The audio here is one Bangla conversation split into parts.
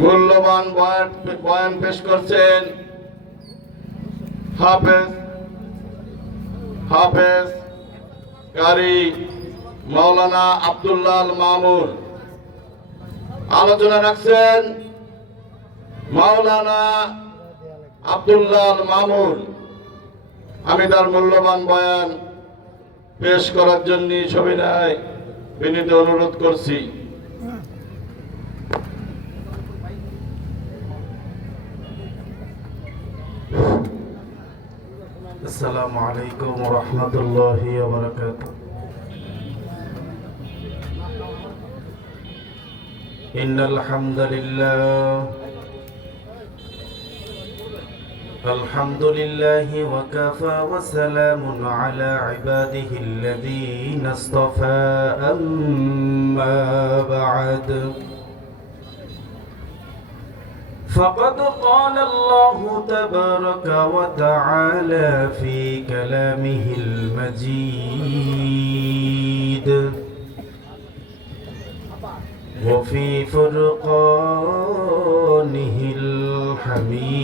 মূল্যবান বয়ান পেশ করছেন হাফেজ কারি মাওলানা আব্দুল্লাহ মামুন। আলোচনা রাখছেন মাওলানা আব্দুল্লাহ মামুন। আমি তার মূল্যবান বয়ান পেশ করার জন্য সবিনয় বিনীত অনুরোধ করছি। আসসালামু আলাইকুম ওয়া রাহমাতুল্লাহি ওয়া বারাকাতুহু। ইন্নাল হামদালিল্লাহ আলহামদুলিল্লাহি ওয়া কাফা ওয়া সালামুন আলা ইবাদিহিল্লাযীনা ইসতাফা আম্মা বা'দ। فقد قال الله تبارك وتعالى في كلامه المجيد وفي فرقانه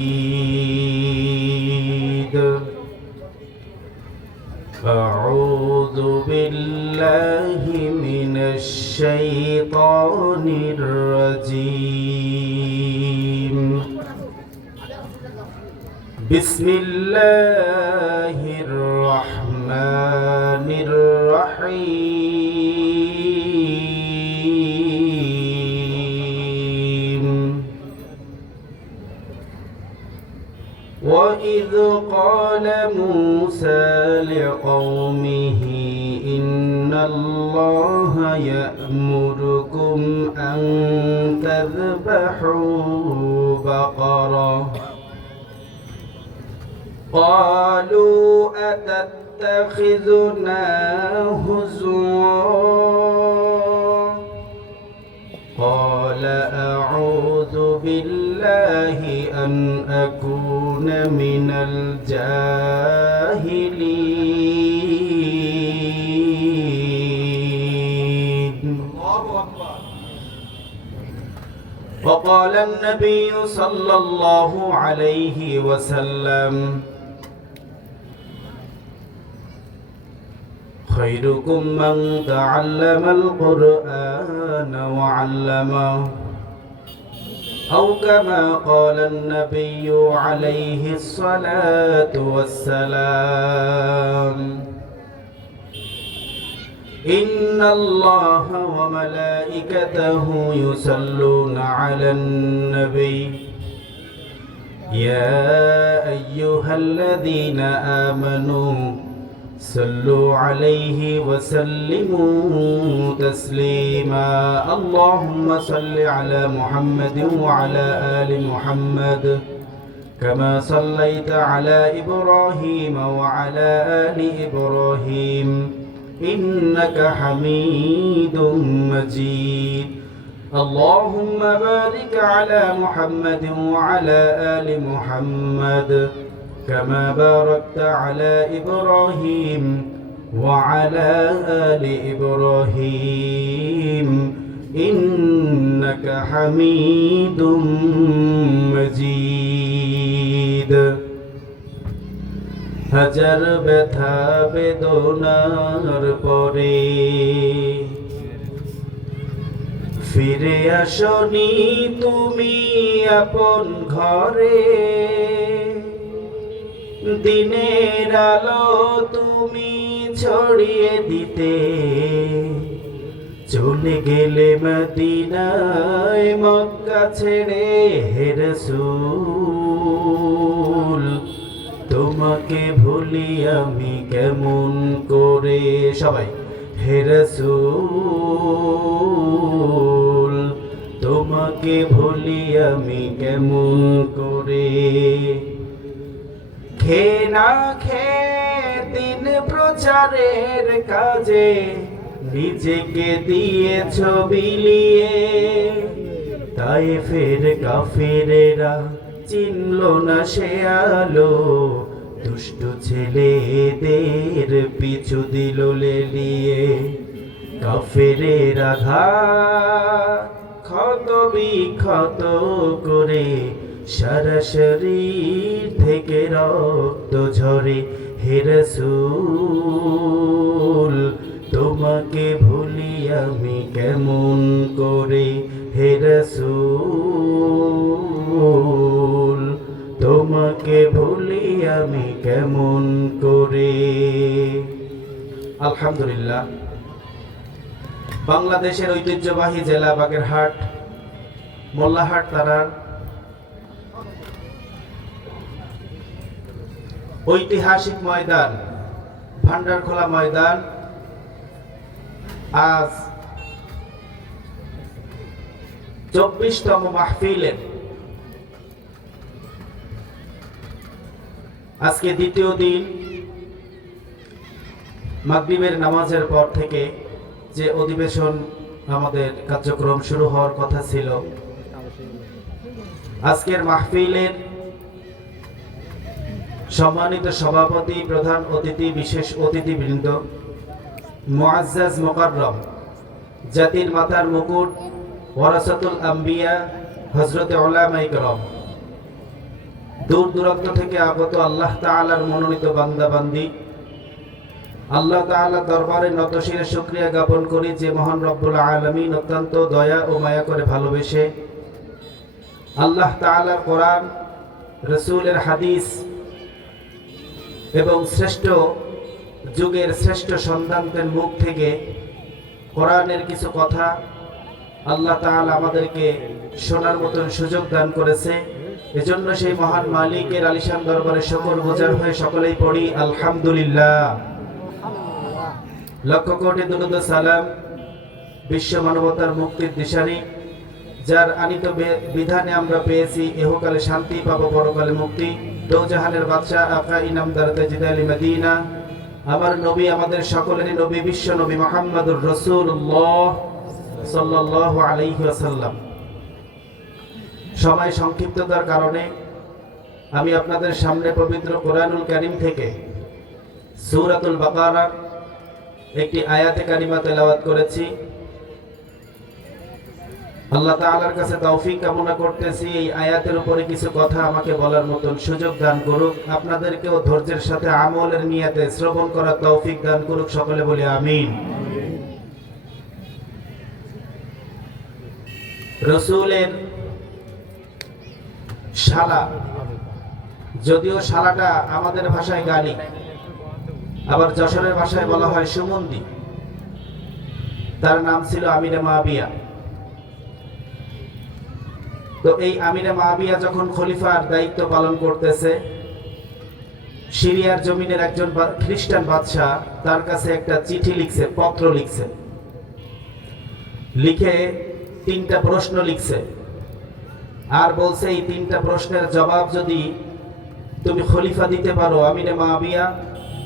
الحميد. أعوذ بالله من الشيطان الرجيم. بسم الله الرحمن الرحيم. وإذ قال موسى لقومه إن الله يأمركم أن تذبحوا بقرة قالوا أتتخذنا هزوا قال أعوذ بالله أن أكون من الجاهلين. وقال النبي صلى الله عليه وسلم خيركم من تعلم القرآن وعلمه أو كما قال النبي عليه الصلاة والسلام. إن الله وملائكته يصلون على النبي يا أيها الذين آمنوا صلوا عليه وسلموا تسليما. اللهم صل على محمد وعلى آل محمد كما صليت على إبراهيم وعلى آل إبراهيم إنك حميد مجيد. اللهم بارك على محمد وعلى آل محمد كما باركت على إبراهيم وعلى آل إبراهيم إنك حميد مجيد. হাজার ব্যথা বেদনার পরে ফিরে আসনি তুমি আপন ঘরে। দিনের আলো তুমি ছড়িয়ে দিতে চলে গেলে মদিনায় মক্কা ছেড়ে হে রাসূল। তোমাকে ভুলি আমি কেমন করে, সবাই হে রাসূল তোমাকে ভুলি আমি কেমন করে। খে না খে দিন প্রচারের কাজে নিজেকে দিয়েছ বিলিয়ে। তায়েফের কাফেরেরা চিনল না সে আলো, দুষ্ট ছেলেদের পিছু দিল লেলিয়ে। কাফেরেরা ঘাত ক্ষত বিক্ষত করে সারা শরীর থেকে রক্ত ঝরে। হে রাসূল তোমাকে ভুলি আমি কেমন করে। হে রাসূল তোমাকে ভুলি আমি কেমন করে। আলহামদুলিল্লাহ, বাংলাদেশের ঐতিহ্যবাহী জেলা বাগেরহাট মোল্লাহাট থানার ঐতিহাসিক ময়দান ভান্ডারখোলা ময়দান আজ 24তম মাহফিলের আজকে দ্বিতীয় দিন। মাগরিবের নামাজের পর থেকে যে অধিবেশন আমাদের কার্যক্রম শুরু হওয়ার কথা ছিল, আজকের মাহফিলের সম্মানিত সভাপতি, প্রধান অতিথি, বিশেষ অতিথিবৃন্দ, মুআজ্জাজ মুকাররম, জাতির মাথার মুকুট, ওয়ারাসাতুল আম্বিয়া, হযরতে উলামায়ে কেরাম, দূর দূরান্ত থেকে আগত আল্লাহ তাআলার মনোনীত বান্দা বান্দি, আল্লাহ তাআলার দরবারে নতশিরে শুকরিয়া জ্ঞাপন করি যে মহান রব্বুল আলামিন অত্যন্ত দয়া ও মায়া করে ভালোবেসে আল্লাহ তাআলার কোরআন, রাসূলের হাদিস এবং শ্রেষ্ঠ যুগের শ্রেষ্ঠ সন্তানদের মুখ থেকে কোরআনের কিছু কথা আল্লাহ তাআলা আমাদেরকে শোনার মতন সুযোগ দান করেছে। এজন্য সেই মহান মালিকের আলিশান দরবারে সকল গুজার হয়ে সকলেই পড়ি আলহামদুলিল্লাহ। লক্ষ কোটি দুরূদ ও সালাম বিশ্ব মানবতার মুক্তির দিশারি, যার আনিত বিধানে আমরা পেয়েছি ইহকালে শান্তি, পাবো পরকালে মুক্তি। দোজাহানের বাদশা আকা ইনামদার তাজদালি মদিনা, আমার নবী, আমাদের সকলেরই নবী, বিশ্ব নবী মুহাম্মদুর রাসূলুল্লাহ সাল্লাল্লাহু আলাইহি ওয়াসাল্লাম। সময় সংক্ষিপ্ততার কারণে আমি আপনাদের সামনে পবিত্র কোরআনুল কারীম থেকে সূরাতুল বাকারার একটি আয়াতে কারিমা তেলাওয়াত করেছি। আল্লাহ তাআলার কাছে তৌফিক কামনা করতেছি এই আয়াতের উপরে কিছু কথা আমাকে বলার মতন সুযোগ দান করুক, আপনাদেরকেও ধৈর্যের সাথে আমলের নিয়তে শ্রবণ করার তৌফিক দান করুক। সকলে বলি আমিন। রাসূলের শালা, যদিও শালাটা আমাদের ভাষায় গালি, আবার যশোরের ভাষায় বলা হয় সুমন্দি, তার নাম ছিল আমিনা মাবিয়া। তো এই আমিনা মাবিয়া যখন খলিফার দায়িত্ব পালন করতেছে, সিরিয়ার জমিনের একজন খ্রিস্টান বাদশাহ তার কাছে একটা চিঠি লিখছে, পত্র লিখছে, লিখে 3টা প্রশ্ন লিখছে আর বলছে এই 3টা প্রশ্নের জবাব যদি তুমি খলিফা দিতে পারো আমিনা মাবিয়া,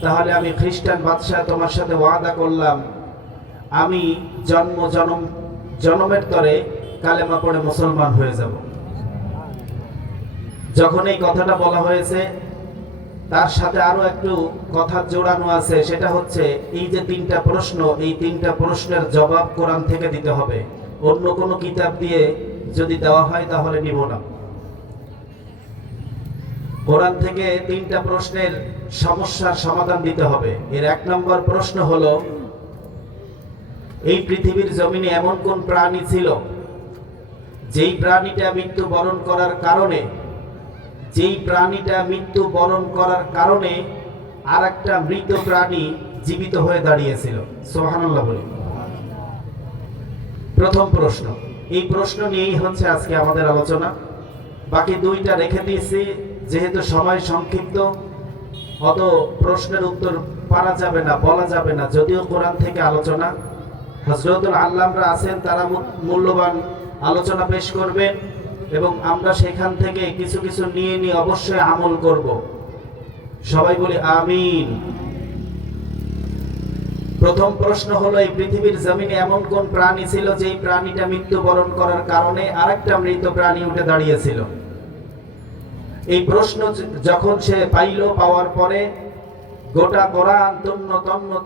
তাহলে আমি খ্রিস্টান বাদশাহ তোমার সাথে ওয়াদা করলাম আমি জন্মের তরে কালেমা পড়ে মুসলমান হয়ে যাব। যখন এই কথাটা বলা হয়েছে, তার সাথে আরো একটু কথা জোড়ানো আছে, সেটা হচ্ছে এই যে 3টা প্রশ্ন, এই 3টা প্রশ্নের জবাব কোরআন থেকে দিতে হবে, অন্য কোনো কিতাব দিয়ে যদি দেওয়া হয় তাহলে নিব না। কোরআন থেকে 3টা প্রশ্নের সমস্যার সমাধান দিতে হবে। এর 1 নম্বর প্রশ্ন হলো, এই পৃথিবীর জমিনে এমন কোন প্রাণী ছিল যেই প্রাণীটা মৃত্যুবরণ করার কারণে আর একটা মৃত প্রাণী জীবিত হয়ে দাঁড়িয়েছিল। সুবহানাল্লাহ বলি। প্রথম প্রশ্ন, এই প্রশ্ন নিয়েই হচ্ছে আজকে আমাদের আলোচনা। বাকি 2টা রেখে দিয়েছি, যেহেতু সময় সংক্ষিপ্ত, অত প্রশ্নের উত্তর পারা যাবে না, বলা যাবে না। যদিও কোরআন থেকে আলোচনা, হযরতুল আল্লামরা আছেন, তারা মূল্যবান আলোচনা পেশ করবেন এবং আমরা সেখান থেকে কিছু কিছু নিয়ে অবশ্যই আমল করব। সবাই বলি আমিন। প্রথম প্রশ্ন হলো, এই পৃথিবীর জমিনে এমন কোন প্রাণী ছিল যেই প্রাণীটা মৃত্যুবরণ করার কারণে আরেকটা মৃত প্রাণী উঠে দাঁড়িয়েছিল। এই প্রশ্ন যখন সে পাওয়ার পরে গোটা কোরআন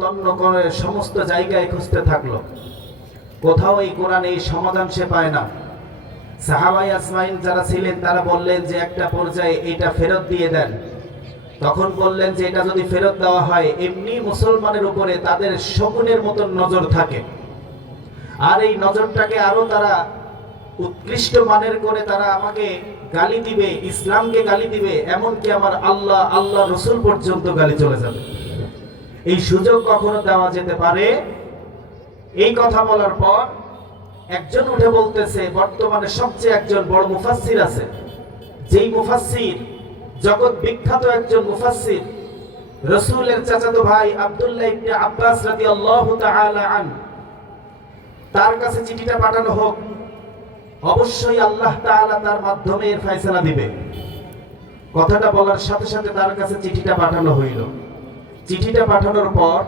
তন্ন করে সমস্ত জায়গায় খুঁজতে থাকলো, কোথাও এই কোরআন এই সমাধান সে পায় না। সাহাবায়ে আজমাইন যারা ছিলেন তারা বললেন যে একটা পর্যায়ে এটা ফেরত দিয়ে দেন। তখন বললেন যে এটা যদি ফেরত দেওয়া হয় এমনি মুসলমানের উপরে তাদের শকুনের মতন নজর থাকে, আর এই নজরটাকে আরো তারা উৎকৃষ্ট মানের করে তারা আমাকে গালি দিবে, ইসলামকে গালি দিবে, এমনকি আমার আল্লাহ রসুল পর্যন্ত গালি চলে যাবে। এই সুযোগ কখনো দেওয়া যেতে পারে? এই কথা বলার পর একজন উঠে বলতেছে, বর্তমানে সবচেয়ে একজন বড় মুফাসসির আছে, যেই মুফাসসির জগৎ বিখ্যাত একজন মুফাসসির, রাসূলের চাচাতো ভাই আব্দুল্লাহ ইবনে আব্বাস রাদিয়াল্লাহু তাআলা আনহু, তার কাছে চিঠিটা পাঠানো হোক। অবশ্যই আল্লাহ তাআলা তার মাধ্যমে এর ফয়সালা দিবে। কথাটা বলার সাথে সাথে তার কাছে চিঠিটা পাঠানো হইল। চিঠিটা পাঠানোর পর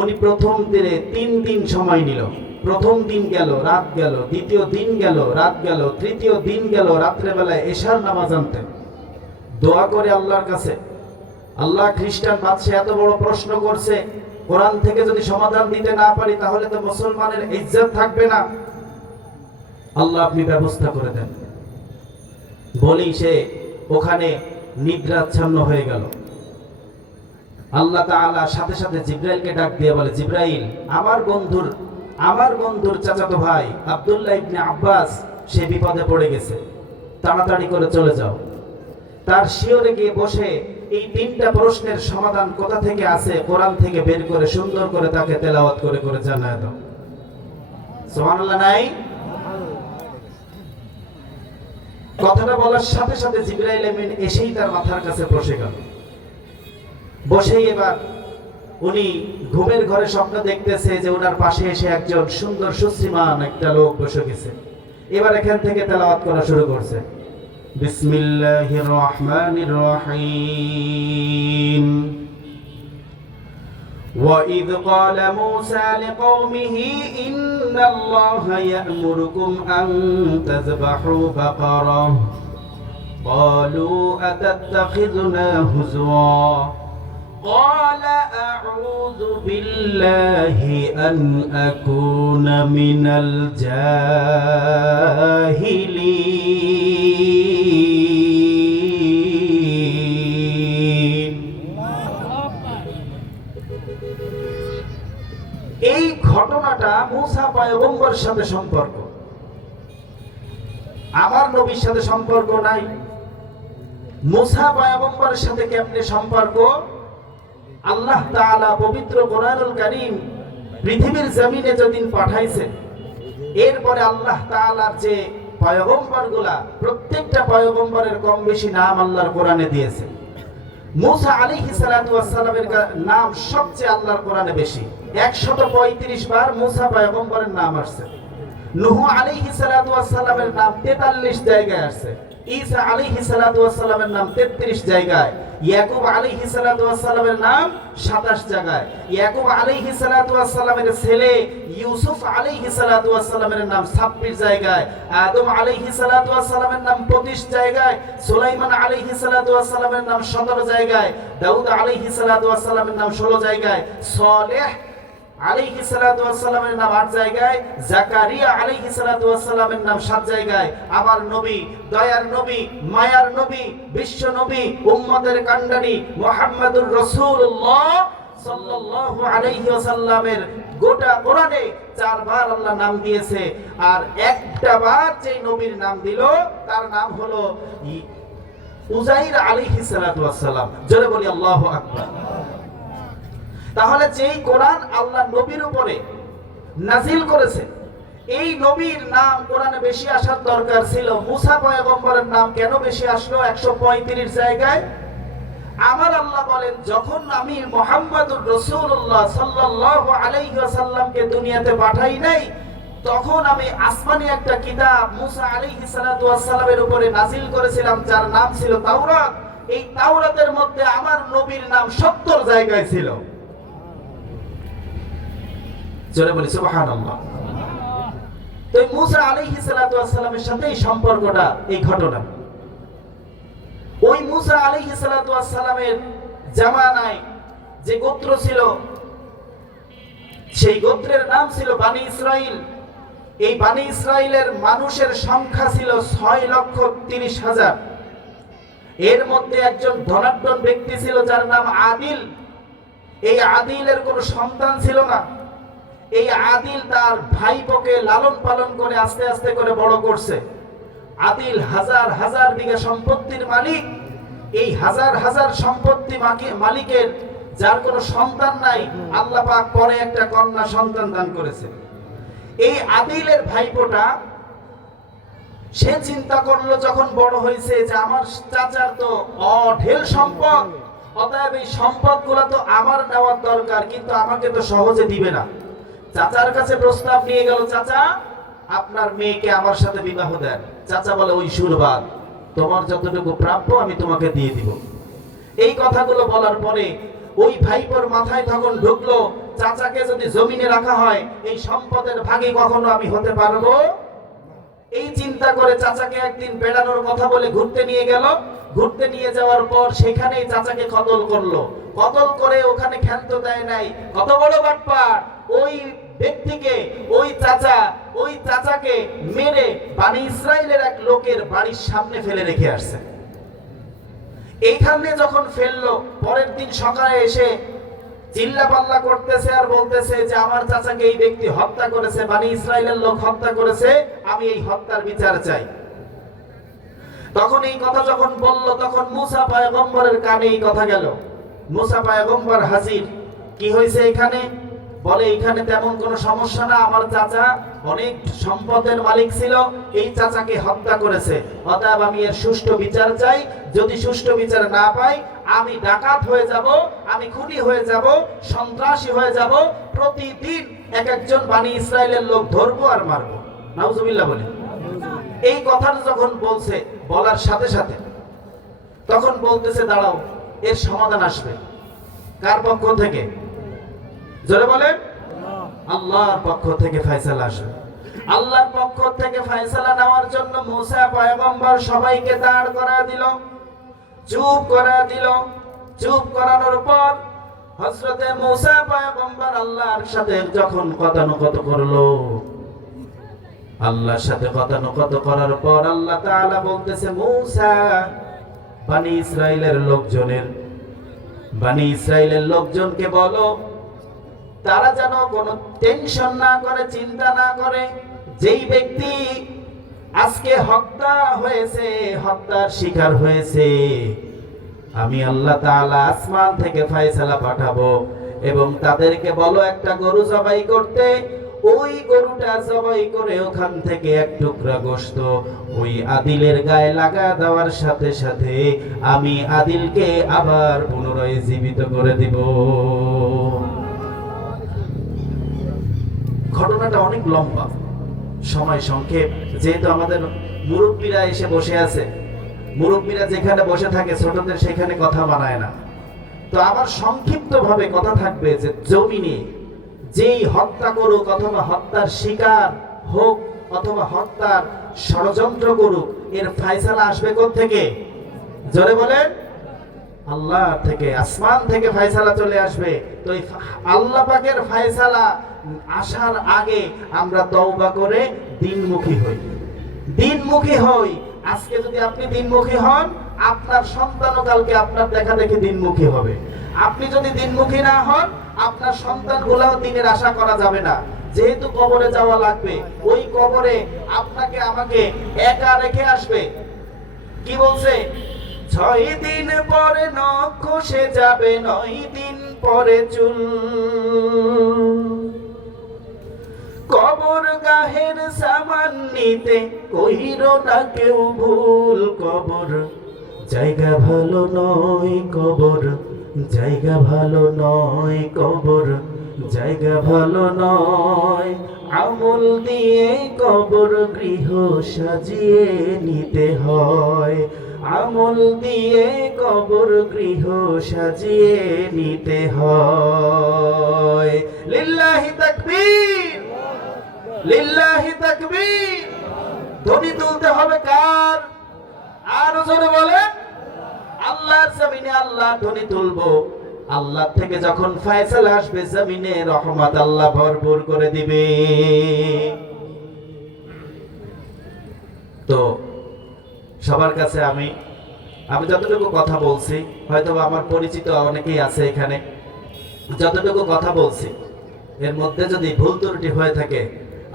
উনি প্রথম দিনে 3 দিন সময় নিল। প্রথম দিন গেল, রাত গেল, দ্বিতীয় দিন গেল, রাত গেল, তৃতীয় দিন গেল, রাত্রেবেলায় এশার নামাজ আনতে দোয়া করে আল্লাহর কাছে, আল্লাহ খ্রিস্টান বাদশা এত বড় প্রশ্ন করছে, কোরআন থেকে যদি সমাধান দিতে না পারি তাহলে তো মুসলমানের ইজ্জত থাকবে না, আল্লাহ আপনি ব্যবস্থা করে দেন। বলেই সে ওখানে নিদ্রাচ্ছন্ন হয়ে গেল। আল্লাহ তাআলা সাথে সাথে জিবরাইলকে ডাক দিয়ে বলে, জিবরাইল, আমার বন্ধুর চাচাতো ভাই আব্দুল্লাহ ইবনে আব্বাস সে বিপদে পড়ে গেছে, তাড়াতাড়ি করে চলে যাও। তার শিয়রে গিয়ে বসে এই 3টা প্রশ্নের সমাধান কোথা থেকে আছে কোরআন থেকে বের করে সুন্দর করে তাকে তেলাওয়াত করে করে জানায় দাও। সুবহানাল্লাহ নাই? কথাটা বলার সাথে সাথে জিবরাইল আমিন এসেই তার মাথার কাছে বসে গেল। বসেই এবার উনি ঘুমের ঘরে স্বপ্ন দেখতেছে যে ওনার পাশে এসে একজন সুন্দর সুশ্রীমান একটা লোক বসে গেছে। এবার এখান থেকে তেলাওয়াত করা শুরু করছে, বিসমিল্লাহির রহমানির রহিম। وَإِذْ قَالَ مُوسَى لِقَوْمِهِ إِنَّ اللَّهَ يَأْمُرُكُمْ أَن تَذْبَحُوا بَقَرَةً قَالُوا أَتَتَّخِذُنَا هُزُوًا قَالَ أَعُوذُ بِاللَّهِ أَنْ أَكُونَ مِنَ الْجَاهِلِينَ। এই ঘটনাটা মুসা পয়গম্বরের সাথে সম্পর্ক, আমার নবীর সাথে সম্পর্ক নাই। মুসা পয়গম্বরের সাথে কেমনে সম্পর্ক? আল্লাহ তাআলা পবিত্র কোরআনুল কারীম পৃথিবীর জমিনে যেদিন পাঠাইছেন, এরপরে আল্লাহ তাআলার যে পয়গম্বরগুলা, প্রত্যেকটা পয়গম্বরের কম বেশি নাম আল্লাহর কোরআনে দিয়েছেন। মুসা আলাইহিস সালাতু ওয়াস সালামের নাম সবচেয়ে আল্লাহর কোরআনে বেশি, 135 বার মুসা পয়গম্বরের নাম আসছে। নূহ আলাইহিস সালাতু ওয়াস সালামের নাম 43 জায়গায় আসছে। ঈসা আলাইহিস সালাতু ওয়াস সালামের নাম 33 জায়গায়। ইয়াকুব আলাইহিস সালাতু ওয়াস সালামের নাম 27 জায়গায়। ইয়াকুব আলাইহিস সালাতু ওয়াস সালামের ছেলে ইউসুফ আলাইহিস সালাতু ওয়াস সালামের নাম 26 জায়গায়। আদম আলাইহিস সালাতু ওয়াস সালামের নাম 25 জায়গায়। সুলাইমান আলাইহিস সালাতু ওয়াস সালামের নাম 17 জায়গায়। দাউদ আলাইহিস সালাতু ওয়াস সালামের নাম 16 জায়গায়। সালেহ আলাইহিস সালাতু ওয়াস সালামের নাম 8 জায়গায়। জাকারিয়া আলাইহিস সালাতু ওয়াস সালামের নাম 7 জায়গায়। আমার নবী, দয়ার নবী, মায়ার নবী, বিশ্ব নবী, উম্মতের কান্ডারি মুহাম্মদুর রাসূলুল্লাহ সাল্লাল্লাহু আলাইহি ওয়াসাল্লামের গোটা কোরআনে 4 বার আল্লাহ নাম দিয়েছে। আর একটা বার যেই নবীর নাম দিল তার নাম হলো উযাইর আলাইহিস সালাতু ওয়াস সালাম। জোরে বলি আল্লাহু আকবার। তাহলে যেই কোরআন আল্লাহ নবীর উপরে নাজিল করেছে, এই নবীর নাম কোরআনে বেশি আসার দরকার ছিল। মুসা পয়গম্বরের নাম কেন বেশি আসলো 135 জায়গায়? আমার আল্লাহ বলেন, যখন আমি মুহাম্মদুর রাসূলুল্লাহ সাল্লাল্লাহু আলাইহি ওয়াসাল্লামকে দুনিয়াতে পাঠাই নাই, তখন আমি আসমানি একটা কিতাব মুসা আলাইহিস সালাতু ওয়াস সালামের উপরে নাজিল করেছিলাম, যার নাম ছিল তাওরাত। এই তাওরাতের মধ্যে আমার নবীর নাম 70 জায়গায় ছিল। জোরে বলি সুবহানাল্লাহ। তো মুসা আলাইহিস সালাতু ওয়াস সালামের সাথে এই সম্পর্কটা, এই ঘটনা। ওই মুসা আলাইহিস সালাতু ওয়াস সালামের জামানায় যে গোত্র ছিল, সেই গোত্রের নাম ছিল বনি ইসরাইল। এই বানি ইসরাইলের মানুষের সংখ্যা ছিল 6,30,000। এর মধ্যে একজন ধনাঢ্য ব্যক্তি ছিল যার নাম আদিল। এই আদিলের কোনো সন্তান ছিল না। এই আদিল তার ভাইপোকে লালন পালন করে আস্তে আস্তে করে বড় করছে। আদিল হাজার হাজার বিঘা সম্পত্তির মালিক। এই হাজার হাজার সম্পত্তি মালিকের যার কোনো সন্তান নাই, আল্লাহ পাক পরে একটা কন্যা সন্তান দান করেছে। এই আদিলের ভাইপোটা সে চিন্তা করলো যখন বড় হয়েছে যে আমার চাচার তো অঢেল সম্পদ, অতএব এই সম্পদগুলো তো আমার নেওয়ার দরকার, কিন্তু আমাকে তো সহজে দিবে না। চাচার কাছে প্রস্তাব নিয়ে গেল, চাচা আপনার মেয়েকে আমার সাথে বিবাহ দেন। চাচা বলে, ওই সুরবাদ, তোমার যতটুকু প্রাপ্য আমি তোমাকে দিয়ে দিব। এই কথাগুলো বলার পরে ওই ভাইপোর মাথায় তখন ঢুকলো, চাচাকে যদি জমিনে রাখা হয় এই সম্পদের ভাগী কখনো আমি হতে পারবো। এই চিন্তা করে চাচাকে একদিন বেড়ানোর কথা বলে ঘুরতে নিয়ে গেল। ঘুরতে নিয়ে যাওয়ার পর সেখানেই চাচাকে কতল করলো। কতল করে ওখানে ক্ষান্ত দেয় নাই। কত বড় বাটপার! ওই ব্যক্তিকে ওই চাচাকে মেরে বানি ইসরাইলের এক লোকের বাড়ির সামনে ফেলে রেখে আসছে। এইখানে যখন ফেললো, পরের দিন সকালে এসে চিল্লাপাল্লা করতেছে আর বলতেছে যে আমার চাচাকে এই ব্যক্তি হত্যা করেছে, বানি ইসরাইলের লোক হত্যা করেছে, আমি এই হত্যার বিচার চাই। তখন এই কথা যখন বলল, তখন মুসা পয়গম্বরের কানে এই কথা গেল। মুসা পয়গম্বর হাজির। কি হয়েছে এখানে? বলে, এখানে তেমন কোনো সমস্যা না, আমার চাচা অনেক সম্পদের মালিক ছিল, এই চাচাকে হত্যা করেছে, অতএব আমি এর সুষ্ঠু বিচার চাই। যদি সুষ্ঠু বিচার না পাই আমি ডাকাত হয়ে যাব, আমি খুনি হয়ে যাব, সন্ত্রাসী হয়ে যাব, প্রতিদিন এক একজন বানি ইসরাইলের লোক ধরবো আর মারবো। নাউজুবিল্লাহ বলে। এই কথাটা যখন বলছে, বলার সাথে সাথে তখন বলতেছে, দাঁড়াও, এর সমাধান আসবে কার পক্ষ থেকে? জোরে বলেন, আল্লাহর পক্ষ থেকে ফয়সালা আসবে। আল্লাহর পক্ষ থেকে ফয়সালা নেওয়ার জন্য মুসা পয়গম্বর সবাইকে দাঁড় করা দিল, চুপ করা দিল। চুপ করানোর পর হযরতে মুসা পয়গম্বর আল্লাহর সাথে যখন কথানুকত করলো, আল্লাহর সাথে কথানুকত করার পর আল্লাহ তাআলা বলতেছে, মুসা বানি ইসরাইলের লোকজনকে বলো তারা যেন কোনো টেনশন না করে, চিন্তা না করে। যেই ব্যক্তি আজকে হত্যার শিকার হয়েছে, আমি আল্লাহ তাআলা আসমান থেকে ফয়সালা পাঠাবো এবং তাদেরকে বলো একটা গরু জবাই করতে। ওই গরুটা জবাই করে ওখান থেকে এক টুকরা গোশত ওই আদিলের গায়ে লাগা দেওয়ার সাথে সাথে আমি আদিলকে আবার পুনরায় জীবিত করে দিব। ঘটনাটা অনেক লম্বা, সময় সংক্ষেপ। যেহেতু আমাদের মুরব্বীরা এসে বসে আছে, মুরব্বীরা যেখানে বসে থাকে ছোটদের সেখানে কথা মানায় না। তো আমার সংক্ষিপ্ত ভাবে কথা থাকবে যে জমিনে যেই হত্যা করুক অথবা হত্যার শিকার হোক অথবা হত্যার ষড়যন্ত্র করুক, এর ফয়সালা আসবে কোথা থেকে? জোরে বলেন, আল্লাহ থেকে, আসমান থেকে ফয়সালা চলে আসবে। তো এই আল্লাহ পাকের ফয়সালা আসার আগে আমরা তওবা করে দিনমুখী হই। আজকে যদি আপনি দিনমুখী হন, আপনার সন্তানও কালকে আপনার দেখা দেখি দিনমুখী হবে। আপনি যদি দিনমুখী না হন, আপনার সন্তানগুলোও দিনের আশা করা যাবে না। যেহেতু কবরে যাওয়া লাগবে, ওই কবরে আপনাকে আমাকে একা রেখে আসবে। কি বলছে? 6 দিন পরে নখ খসে যাবে, 9 দিন পরে চুল। কবর গাহের সামান নিতে কইরো না কেউ ভুল। কবর জায়গা ভালো নয়, কবর জায়গা ভালো নয়, কবর জায়গা ভালো নয়। আমল দিয়ে কবর গৃহ সাজিয়ে নিতে হয়, আমল দিয়ে কবর গৃহ সাজিয়ে নিতে হয়। লিল্লাহি তাকবীর, লিল্লাহি তাকবীর। ধ্বনি তুলতে হবে কার? আরো জোরে বলে, আল্লাহর জমিনে আল্লাহ ধ্বনি তুলবো। আল্লাহ থেকে যখন ফয়সালা আসবে, জমিনে রহমত আল্লাহ ভরপুর করে দিবে। তো সবার কাছে আমি যতটুকু কথা বলছি, হয়তো আমার পরিচিত অনেকেই আছে এখানে, যতটুকু কথা বলছি এর মধ্যে যদি ভুল ত্রুটি হয়ে থাকে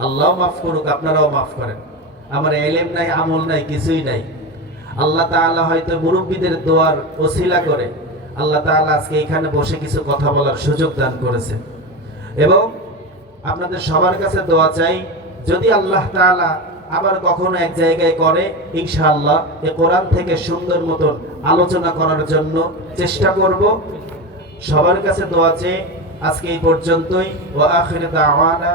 আল্লাহ মাফ করুক, আপনারাও মাফ করেন। আমার এলেম নাই, আমল নাই, কিছুই নাই। আল্লাহ তাআলা হয়তো মুরব্বীদের দোয়ার ওসিলা করে আল্লাহ তাআলা আজকে এখানে বসে কিছু কথা বলার সুযোগ দান করেছে। এবং আপনাদের সবার কাছে দোয়া চাই, যদি আল্লাহ তাআলা আবার কখনো এক জায়গায় করে, ইনশাআল্লাহ এই কোরআন থেকে সুন্দর মতন আলোচনা করার জন্য চেষ্টা করব। সবার কাছে দোয়া চেয়ে আজকে এই পর্যন্তই। ওয়া আখিরু দাওয়ানা